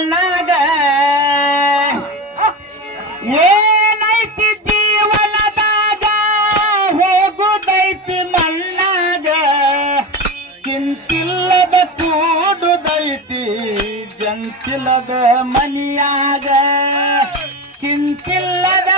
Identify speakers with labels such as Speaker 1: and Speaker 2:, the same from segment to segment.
Speaker 1: ಕಣ್ಣಾಗ ಏನೈತಿ ಜೀವನದಾಗ? ಹೋಗುದೈತಿ ಮಣ್ಣಾಗ ಚಿಂತಿಲ್ಲದ ಕೂಡುದೈತಿ ಜಂತಿಲ್ಲದ ಮನಿಯಾಗ. ಕಿಂತಿಲ್ಲದ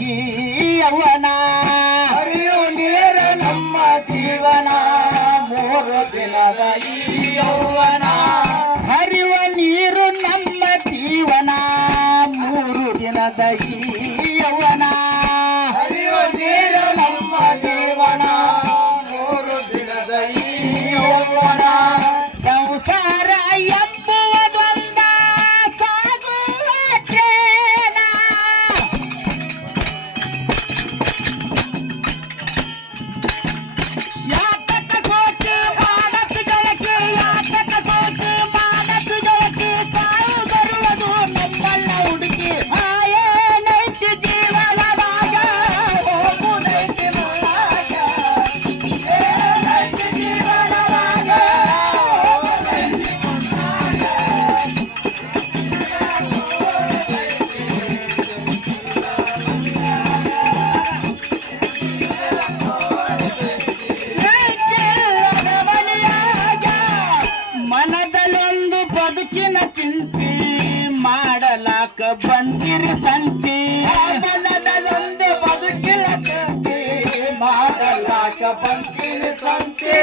Speaker 1: ಈ ಅವನ ಹರಿಯು ನೀರ ನಮ್ಮ ಜೀವನ ಮೂರು ದಿನದ ಈ ಅವನ ಹರಿಯುವ ನೀರು ನಮ್ಮ ಜೀವನ ಮೂರು ದಿನದ ಈ ಬದುಕಿನ ಚಿಂತೆ ಮಾಡಲಾಕ ಬಂದಿರ ಸಂತೆ. ಬದುಕಿನ ಚಿಂತೆ ಮಾಡಲಾಕ ಬಂದಿರ ಸಂತೆ.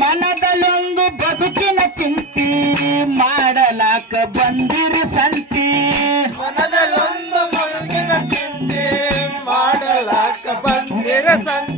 Speaker 1: ಮನದಲ್ಲೊಂದು ಬದುಕಿನ ಚಿಂತೆ ಮಾಡಲಾಕ ಬಂದಿರ ಸಂತೆ.
Speaker 2: ಮನದಲ್ಲೊಂದು ಬದುಕಿನ ಚಿಂತೆ ಮಾಡಲಾಕ ಬಂದಿರ ಸಂತೆ.